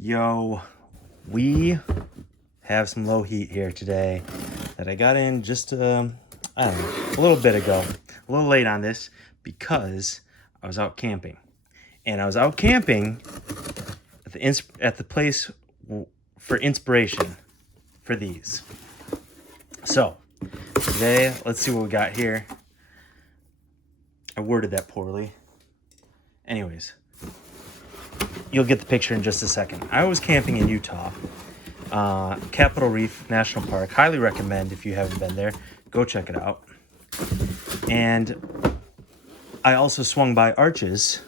Yo, we have some low heat here today that I got in just, I don't know, a little bit ago. A little late on this because I was out camping. And I was out camping at the place for inspiration for these. So, today, let's see what we got here. I worded that poorly. Anyways, you'll get the picture in just a second. I was camping in Utah, Capitol Reef National Park. Highly recommend if you haven't been there. Go check it out. And I also swung by Arches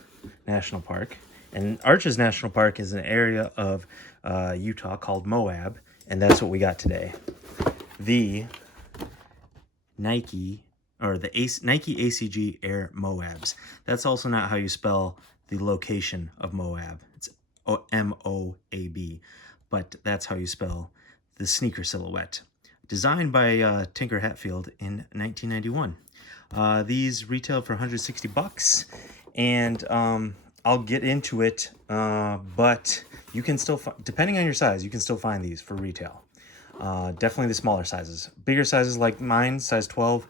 National Park. And Arches National Park is an area of Utah called Mowabb. And that's what we got today. The Nike ACG Air Mowabs. That's also not how you spell the location of Mowabb. It's M-O-A-B, but that's how you spell the sneaker silhouette. Designed by Tinker Hatfield in 1991. These retail for $160, and I'll get into it, but you can still, depending on your size, you can still find these for retail. Definitely the smaller sizes. Bigger sizes like mine, size 12,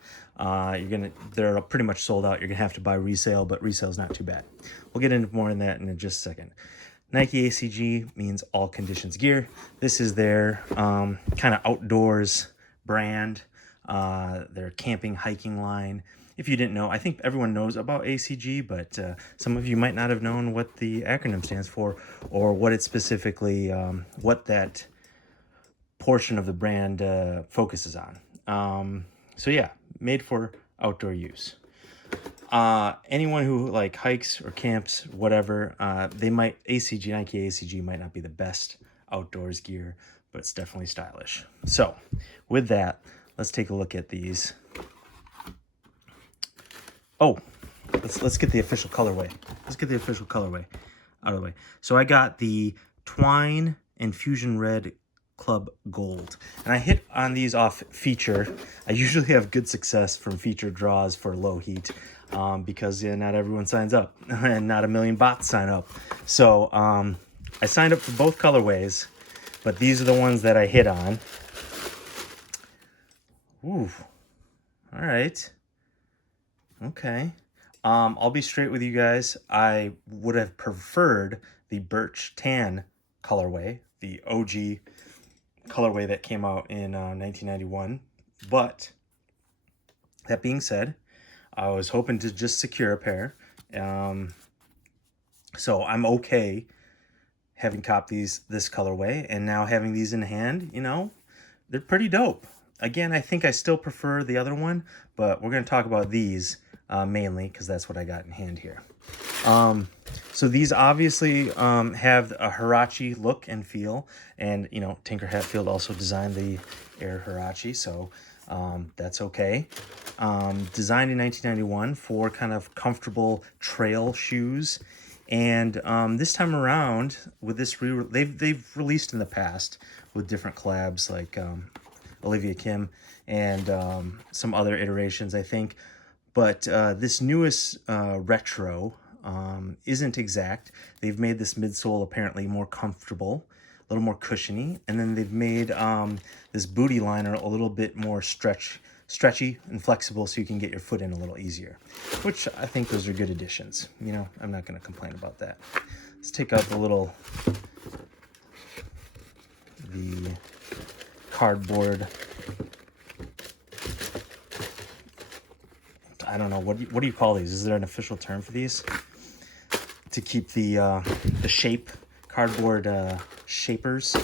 they're pretty much sold out. You're gonna have to buy resale, but resale's not too bad. We'll get into more on that in just a second. Nike ACG means all conditions gear. This is their kind of outdoors brand, their camping, hiking line. If you didn't know, I think everyone knows about ACG, but some of you might not have known what the acronym stands for or what it specifically, what that portion of the brand focuses on. So yeah, made for outdoor use. Anyone who like hikes or camps, whatever, Nike ACG might not be the best outdoors gear, but it's definitely stylish. So with that, let's take a look at these. Oh, let's get the official colorway. Let's get the official colorway out of the way. So I got the Twine and Fusion Red Club Gold, and I hit on these off feature. I usually have good success from feature draws for Lowheat, because not everyone signs up and not a million bots sign up. So I signed up for both colorways, but these are the ones that I hit on. Ooh, all right, okay. I'll be straight with you guys. I would have preferred the Birch Tan colorway, the OG colorway that came out in 1991, but that being said, I was hoping to just secure a pair, so I'm okay having copped this colorway, and now having these in hand, you know, they're pretty dope. Again, I think I still prefer the other one, but we're going to talk about these mainly because that's what I got in hand here. So these obviously have a Huarache look and feel, and you know, Tinker Hatfield also designed the Air Huarache, so that's okay. Designed in 1991 for kind of comfortable trail shoes, and this time around with this they've released in the past with different collabs like Olivia Kim and some other iterations, I think. But this newest retro isn't exact. They've made this midsole apparently more comfortable, a little more cushiony, and then they've made this booty liner a little bit more stretchy and flexible, so you can get your foot in a little easier, which I think those are good additions. You know, I'm not going to complain about that. Let's take out the cardboard. I don't know, what do you call these? Is there an official term for these? To keep the shape, cardboard shapers.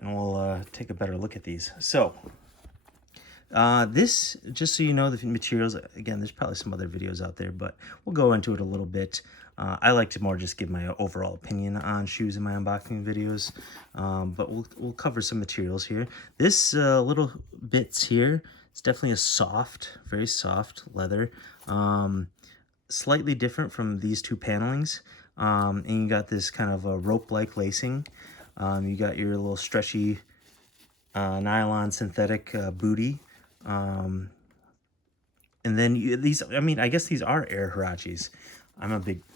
And we'll take a better look at these. So this, just so you know, the materials, again, there's probably some other videos out there, but we'll go into it a little bit. I like to more just give my overall opinion on shoes in my unboxing videos, but we'll cover some materials here. This little bits here, it's definitely a soft, very soft leather. Slightly different from these two panelings. And you got this kind of a rope-like lacing. You got your little stretchy nylon synthetic booty. And then I guess these are Air Huaraches.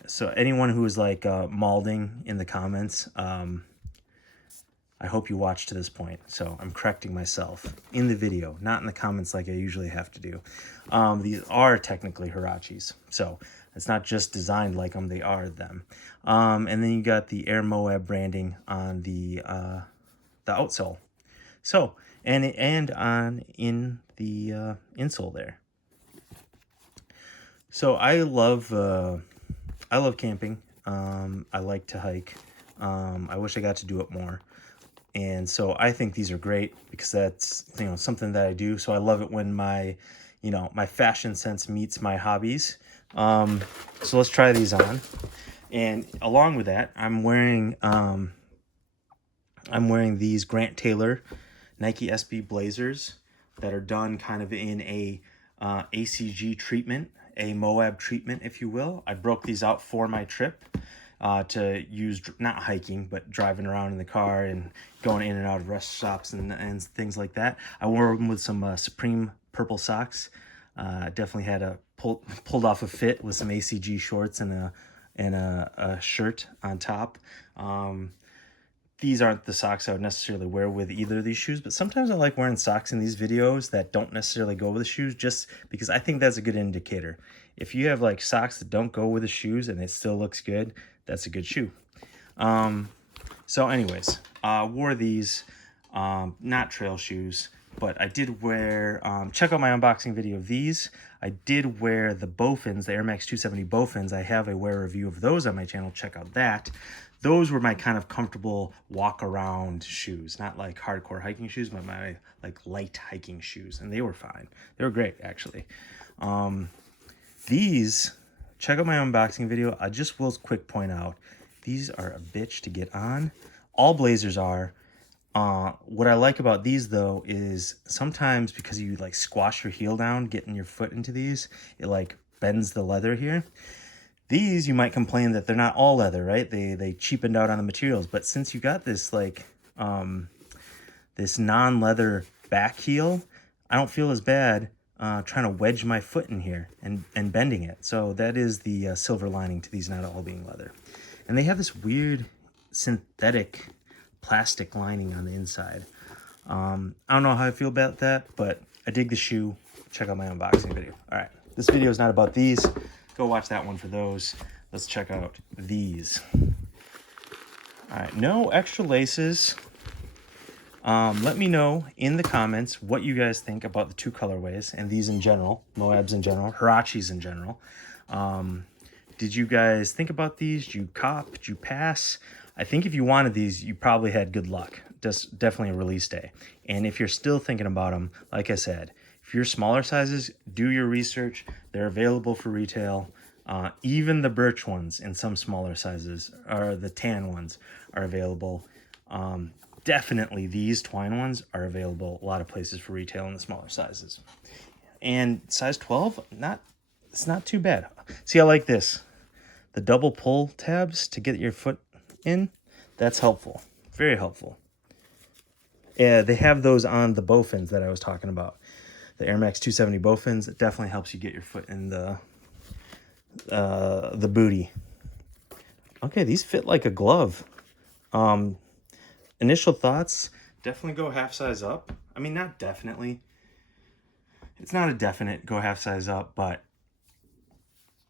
So anyone who is like malding in the comments, I hope you watched to this point. So I'm correcting myself in the video, not in the comments like I usually have to do. These are technically Huaraches. So it's not just designed like them, they are them. And then you got the Air Mowabb branding on the outsole. So, and on in the insole there. So I love camping. I like to hike. I wish I got to do it more. And so I think these are great because that's, you know, something that I do. So I love it when my, you know, my fashion sense meets my hobbies. So let's try these on. And along with that, I'm wearing these Grant Taylor Nike SB Blazers that are done kind of in a ACG treatment, a Mowabb treatment, if you will. I broke these out for my trip to use, not hiking, but driving around in the car and going in and out of rest stops and things like that. I wore them with some Supreme purple socks. Definitely had a pulled off a fit with some ACG shorts and a shirt on top. These aren't the socks I would necessarily wear with either of these shoes, but sometimes I like wearing socks in these videos that don't necessarily go with the shoes, just because I think that's a good indicator. If you have like socks that don't go with the shoes and it still looks good, that's a good shoe. So anyways, wore these, not trail shoes, but I did wear, check out my unboxing video of these. I did wear the Bowfins, the Air Max 270 Bowfins. I have a wear review of those on my channel. Check out that. Those were my kind of comfortable walk around shoes, not like hardcore hiking shoes, but my like light hiking shoes. And they were fine. They were great, actually. These, check out my unboxing video. I just will quick point out, these are a bitch to get on. All Blazers are. What I like about these though is sometimes because you like squash your heel down, getting your foot into these, it like bends the leather here. These, you might complain that they're not all leather, right? They cheapened out on the materials. But since you got this like this non-leather back heel, I don't feel as bad trying to wedge my foot in here and bending it. So that is the silver lining to these not all being leather. And they have this weird synthetic plastic lining on the inside. I don't know how I feel about that, but I dig the shoe. Check out my unboxing video. All right, this video is not about these. Go watch that one for those. Let's check out these. All right, no extra laces. Let me know in the comments what you guys think about the two colorways and these in general, Mowabbs in general, Huaraches in general. Did you guys think about these? Did you cop? Did you pass? I think if you wanted these, you probably had good luck. Just definitely a release day. And if you're still thinking about them, like I said, if you're smaller sizes, do your research. They're available for retail. Even the birch ones in some smaller sizes, or the tan ones, are available. Definitely these twine ones are available a lot of places for retail in the smaller sizes. And size 12, it's not too bad. See, I like this. The double pull tabs to get your foot in, that's helpful. Very helpful. Yeah, they have those on the Bowfins that I was talking about. The Air Max 270 Bowfins, it definitely helps you get your foot in the booty. Okay, these fit like a glove. Initial thoughts, definitely go half size up. I mean, not definitely. It's not a definite go half size up, but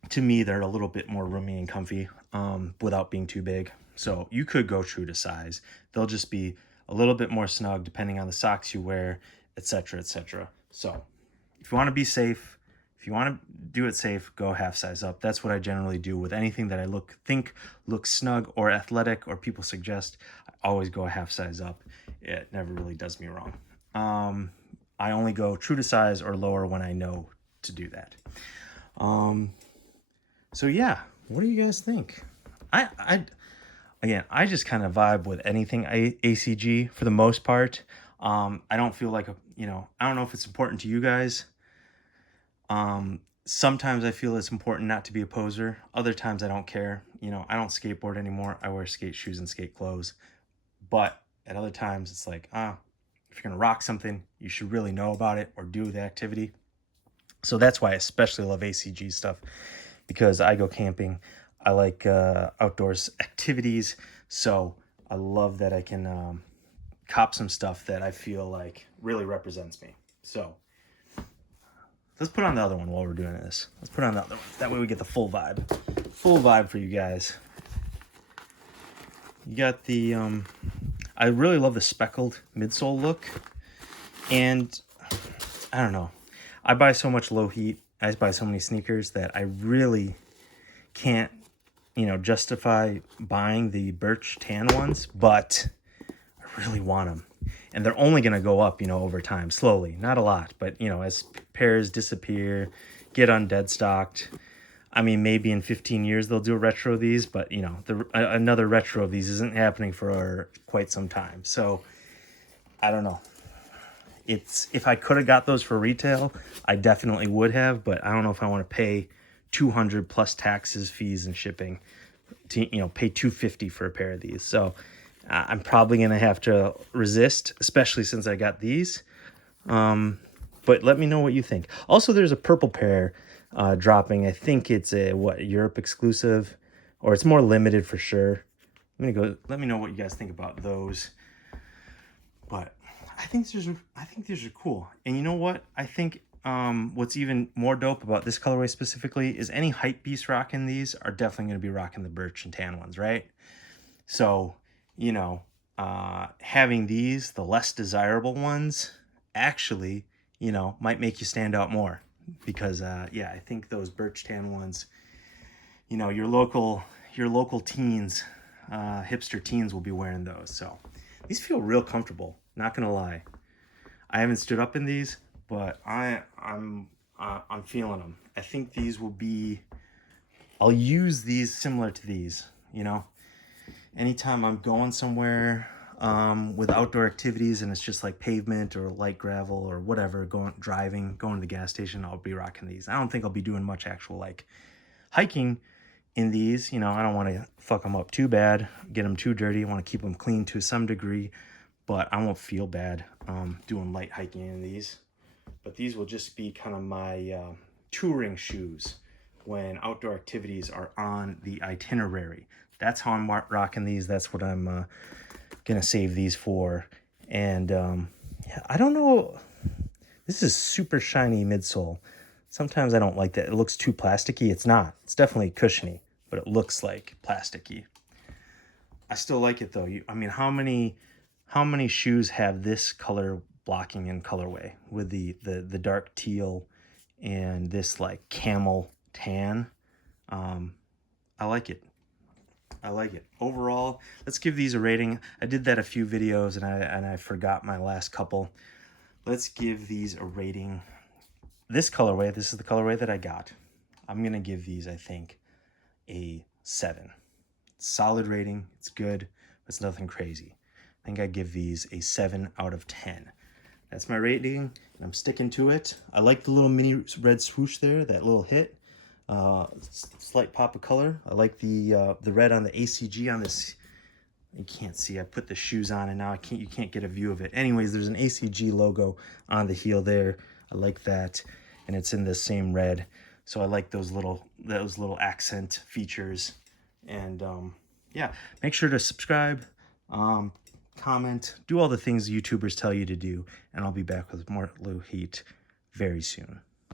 to me, they're a little bit more roomy and comfy without being too big. So you could go true to size. They'll just be a little bit more snug depending on the socks you wear, etc., etc. So if you want to be safe, if you want to do it safe, go half size up. That's what I generally do with anything that I think looks snug or athletic or people suggest. I always go a half size up. It never really does me wrong. I only go true to size or lower when I know to do that. So yeah, what do you guys think? I just kind of vibe with anything ACG for the most part. I don't feel like, I don't know if it's important to you guys. Sometimes I feel it's important not to be a poser. Other times I don't care. I don't skateboard anymore. I wear skate shoes and skate clothes. But at other times it's like, if you're going to rock something, you should really know about it or do the activity. So that's why I especially love ACG stuff, because I go camping. I like outdoors activities. So I love that I can cop some stuff that I feel like really represents me. So let's put on the other one while we're doing this. Let's put on the other one. That way we get the full vibe. Full vibe for you guys. You got the, I really love the speckled midsole look. And I don't know. I buy so much Lowheat. I buy so many sneakers that I really can't, you know, justify buying the birch tan ones, but I really want them. And they're only going to go up, you know, over time, slowly. Not a lot, but, you know, as pairs disappear, get undead stocked. I mean, maybe in 15 years they'll do a retro of these, but, you know, another retro of these isn't happening for quite some time. So, I don't know. If I could have got those for retail, I definitely would have, but I don't know if I want to pay $200 plus taxes, fees, and shipping to, you know, pay $250 for a pair of these. So I'm probably going to have to resist, especially since I got these. But let me know what you think. Also, there's a purple pair dropping. I think it's a Europe exclusive, or it's more limited for sure. I'm gonna go. Let me know what you guys think about those. But I think these are cool. And you know what? I think what's even more dope about this colorway specifically is any hype beast rocking these are definitely going to be rocking the birch and tan ones, right? So, you know, having these, the less desirable ones, actually, you know, might make you stand out more. Because, yeah, I think those birch tan ones, you know, your local teens, hipster teens will be wearing those. So these feel real comfortable, not gonna lie. I haven't stood up in these, but I'm feeling them. I think these will be, I'll use these similar to these, you know. Anytime I'm going somewhere with outdoor activities and it's just like pavement or light gravel or whatever, going to the gas station, I'll be rocking these. I don't think I'll be doing much actual like hiking in these. You know, I don't want to fuck them up too bad, get them too dirty. I want to keep them clean to some degree, but I won't feel bad doing light hiking in these. But these will just be kind of my touring shoes when outdoor activities are on the itinerary. That's how I'm rocking these. That's what I'm gonna save these for. And yeah, I don't know. This is super shiny midsole. Sometimes I don't like that. It looks too plasticky. It's not. It's definitely cushiony, but it looks like plasticky. I still like it though. I mean, how many shoes have this color blocking and colorway with the dark teal and this like camel tan? I like it. I like it. Overall, let's give these a rating. I did that a few videos and I forgot my last couple. Let's give these a rating. This colorway, this is the colorway that I got. I'm going to give these, I think, a 7. Solid rating. It's good, but it's nothing crazy. I think I give these a 7 out of 10. That's my rating, and I'm sticking to it. I like the little mini red swoosh there, that little hit. Slight pop of color. I like the red on the ACG on this. You can't see. I put the shoes on and now you can't get a view of it. Anyways, there's an ACG logo on the heel there. I like that, and it's in the same red. So I like those little accent features. And yeah, make sure to subscribe, comment, do all the things YouTubers tell you to do, and I'll be back with more Lowheat very soon.